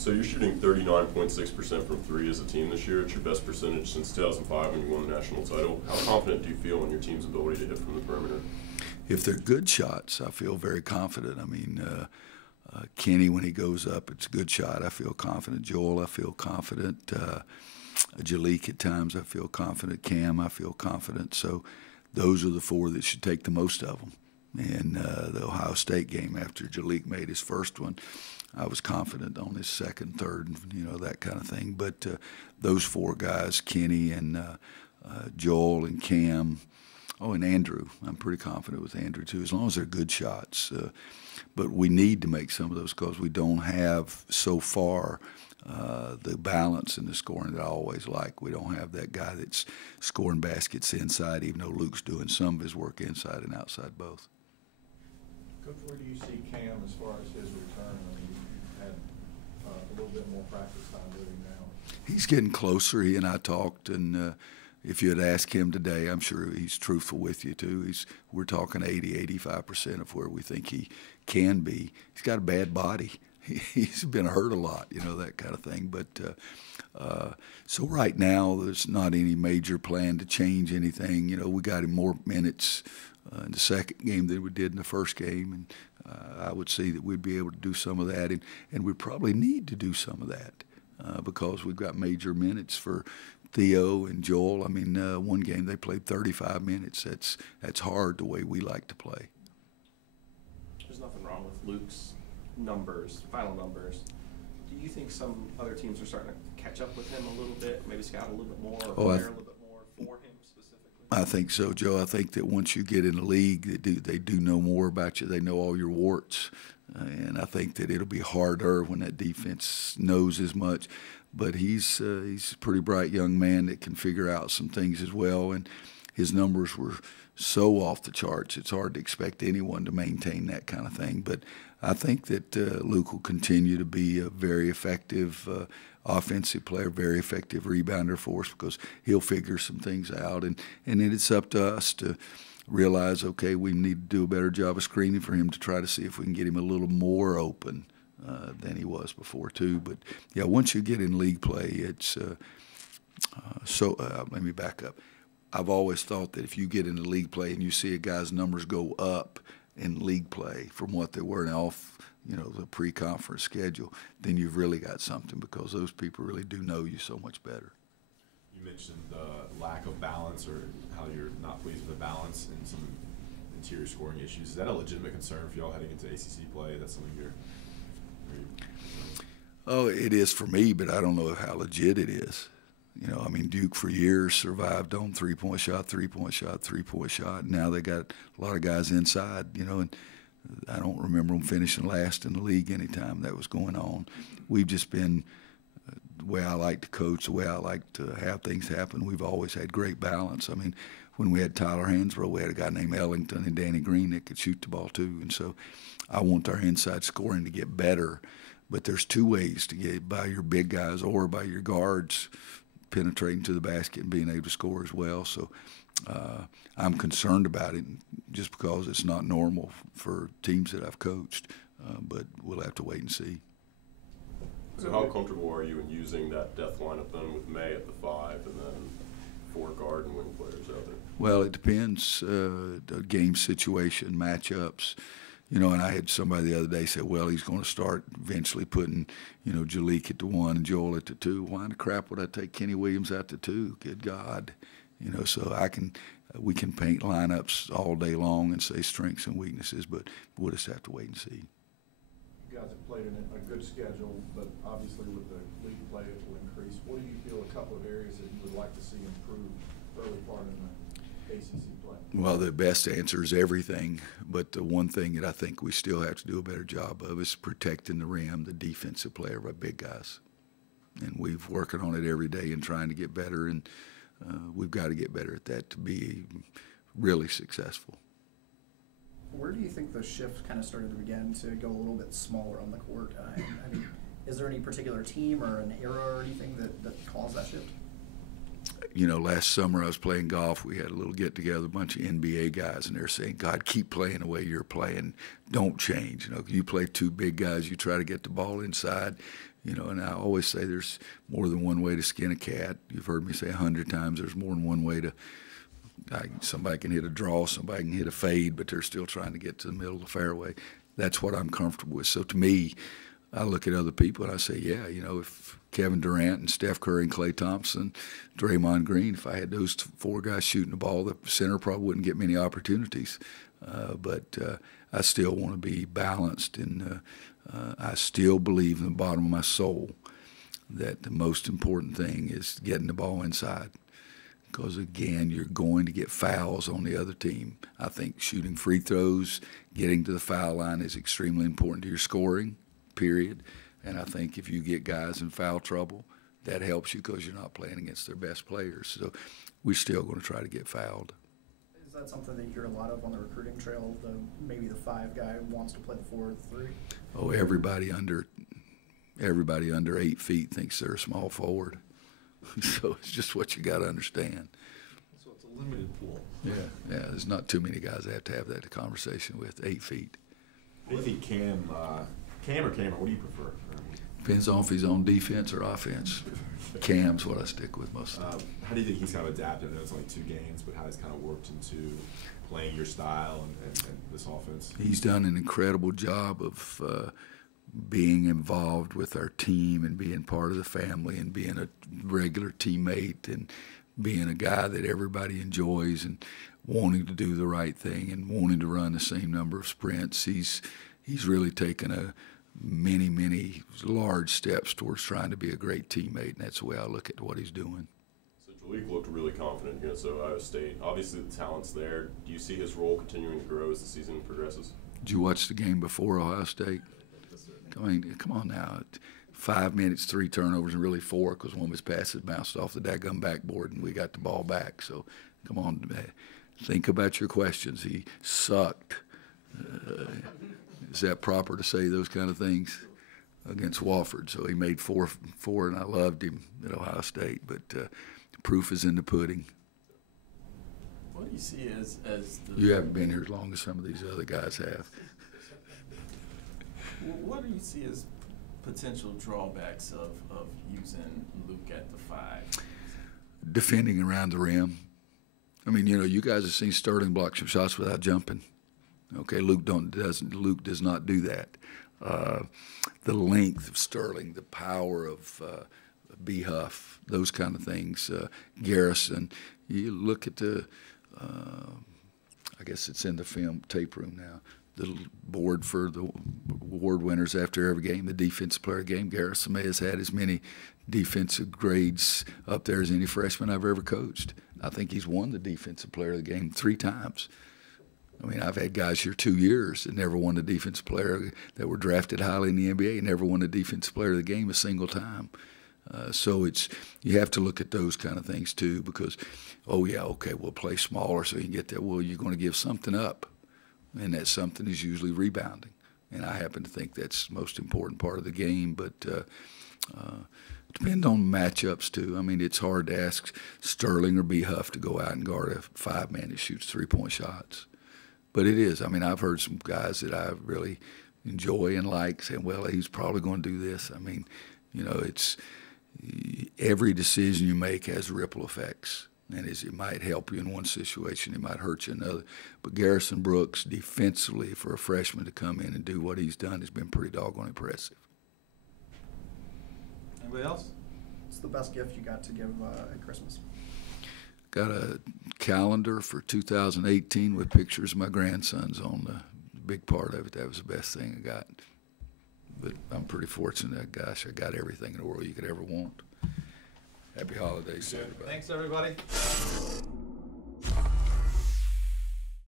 So you're shooting 39.6% from three as a team this year. It's your best percentage since 2005 when you won the national title. How confident do you feel in your team's ability to hit from the perimeter? If they're good shots, I feel very confident. I mean, Kenny, when he goes up, it's a good shot. I feel confident. Joel, I feel confident. Jalik, at times, I feel confident. Cam, I feel confident. So those are the four that should take the most of them. And the Ohio State game, after Jalik made his first one, I was confident on his second, third, you know, that kind of thing. But those four guys, Kenny and Joel and Cam, oh, and Andrew, I'm pretty confident with Andrew too, as long as they're good shots. But we need to make some of those because we don't have so far the balance in the scoring that I always like. We don't have that guy that's scoring baskets inside, even though Luke's doing some of his work inside and outside both. Coach, where do you see Cam as far as his return? I mean, you've had a little bit more practice time with him now. He's getting closer. He and I talked, and if you had asked him today, I'm sure he's truthful with you too. We're talking 80–85% of where we think he can be. He's got a bad body. He's been hurt a lot, you know, that kind of thing. But so right now, there's not any major plan to change anything. You know, we got him more minutes in the second game than we did in the first game, and I would see that we'd be able to do some of that, and we probably need to do some of that because we've got major minutes for Theo and Joel. I mean, one game they played 35 minutes. That's hard the way we like to play. There's nothing wrong with Luke's numbers, final numbers. Do you think some other teams are starting to catch up with him a little bit, maybe scout a little bit more, or prepare a little bit more for him specifically? I think so, Joe. I think that once you get in the league, they do know more about you. They know all your warts, and I think that it'll be harder when that defense knows as much. But he's a pretty bright young man that can figure out some things as well, and his numbers were so off the charts. It's hard to expect anyone to maintain that kind of thing. But I think that Luke will continue to be a very effective offensive player, very effective rebounder for us because he'll figure some things out. And then it's up to us to realize, okay, we need to do a better job of screening for him to try to see if we can get him a little more open than he was before too. But yeah, once you get in league play, it's let me back up. I've always thought that if you get into league play and you see a guy's numbers go up in league play from what they were off, you know, the pre-conference schedule, then you've really got something because those people really do know you so much better. You mentioned the lack of balance or how you're not pleased with the balance and some interior scoring issues. Is that a legitimate concern for y'all heading into ACC play? That's something you're Oh, it is for me, but I don't know how legit it is. You know, I mean, Duke for years survived on three-point shot, three-point shot, three-point shot. Now they got a lot of guys inside, you know, and I don't remember them finishing last in the league anytime that was going on. We've just been, the way I like to coach, the way I like to have things happen, we've always had great balance. I mean, when we had Tyler Hansbrough, we had a guy named Ellington and Danny Green that could shoot the ball too. And so I want our inside scoring to get better. But there's two ways to get by your big guys or by your guards penetrating to the basket and being able to score as well. So I'm concerned about it just because it's not normal for teams that I've coached, but we'll have to wait and see. So how comfortable are you in using that depth lineup then with May at the 5 and then 4 guard and wing players out there? Well, it depends, the game situation, matchups. You know, and I had somebody the other day say, well, he's going to start eventually putting, you know, Jalik at the 1 and Joel at the 2. Why in the crap would I take Kenny Williams at the 2? Good God. You know, so we can paint lineups all day long and say strengths and weaknesses, but we'll just have to wait and see. You guys have played in a good schedule, but obviously with the league play it will increase. What do you feel a couple of areas that you would like to see improve early part in the ACC play? Well, the best answer is everything, but the one thing that I think we still have to do a better job of is protecting the rim, the defensive player by big guys. And we've working on it every day and trying to get better, and we've got to get better at that to be really successful. Where do you think the shift kind of started to begin to go a little bit smaller on the court? I mean, is there any particular team or an era or anything that caused that shift? You know, last summer I was playing golf. We had a little get-together, a bunch of NBA guys, and they're saying, God, keep playing the way you're playing. Don't change. You know, you play two big guys, you try to get the ball inside, You know, and I always say there's more than one way to skin a cat. You've heard me say 100 times there's more than one way to somebody can hit a draw, somebody can hit a fade, but they're still trying to get to the middle of the fairway. That's what I'm comfortable with. So to me, I look at other people and I say, yeah, you know, if Kevin Durant and Steph Curry and Klay Thompson, Draymond Green, if I had those four guys shooting the ball, the center probably wouldn't get many opportunities. But I still want to be balanced, and I still believe in the bottom of my soul that the most important thing is getting the ball inside. Because, again, you're going to get fouls on the other team. I think shooting free throws, getting to the foul line is extremely important to your scoring, period. And I think if you get guys in foul trouble, that helps you because you're not playing against their best players. So we're still going to try to get fouled. Is that something that you hear a lot of on the recruiting trail, maybe the 5 guy wants to play the 4 or the 3? Oh, everybody under 8 feet thinks they're a small forward. So it's just what you got to understand. So it's a limited pool. Yeah. There's not too many guys I have to have that conversation with. 8 feet. What do you think, Cam or Cameron? What do you prefer? Depends on if he's on defense or offense. Cam's what I stick with most of the time. How do you think he's kind of adapted? I know it's only 2 games, but how he's kind of worked into playing your style and this offense? He's done an incredible job of being involved with our team and being part of the family and being a regular teammate and being a guy that everybody enjoys and wanting to do the right thing and wanting to run the same number of sprints. He's really taken many large steps towards trying to be a great teammate, and that's the way I look at what he's doing. So Jalik looked really confident against Ohio State. Obviously the talent's there. Do you see his role continuing to grow as the season progresses? Did you watch the game before Ohio State? I mean, come on now. 5 minutes, 3 turnovers, and really 4 because one of his passes bounced off the daggum backboard and we got the ball back. So come on, think about your questions. He sucked. Is that proper to say those kind of things against Wofford? So he made 4, and I loved him at Ohio State. But proof is in the pudding. What do you see as the... You haven't been here as long as some of these other guys have. What do you see as potential drawbacks of using Luke at the 5? Defending around the rim. I mean, you know, you guys have seen Sterling block some shots without jumping. Okay, Luke does not do that. The length of Sterling, the power of B. Huff, those kind of things. Garrison, you look at the, I guess it's in the film tape room now, the board for the award winners after every game, the defensive player of the game. Garrison May has had as many defensive grades up there as any freshman I've ever coached. I think he's won the defensive player of the game 3 times. I mean, I've had guys here 2 years that never won the defensive player that were drafted highly in the NBA, never won the defensive player of the game a single time. So you have to look at those kind of things too because, oh yeah, okay, we'll play smaller so you can get that. Well, you're going to give something up, and that something is usually rebounding. And I happen to think that's the most important part of the game, but depend on matchups too. I mean, it's hard to ask Sterling or B. Huff to go out and guard a 5-man that shoots 3-point shots. But it is. I mean, I've heard some guys that I really enjoy and like saying, well, he's probably going to do this. I mean, you know, it's every decision you make has ripple effects. And it might help you in one situation, it might hurt you in another. But Garrison Brooks, defensively, for a freshman to come in and do what he's done has been pretty doggone impressive. Anybody else? What's the best gift you got to give at Christmas? Got a calendar for 2018 with pictures of my grandsons on the big part of it. That was the best thing I got. But I'm pretty fortunate. Gosh, I got everything in the world you could ever want. Happy holidays to everybody. Thanks, everybody.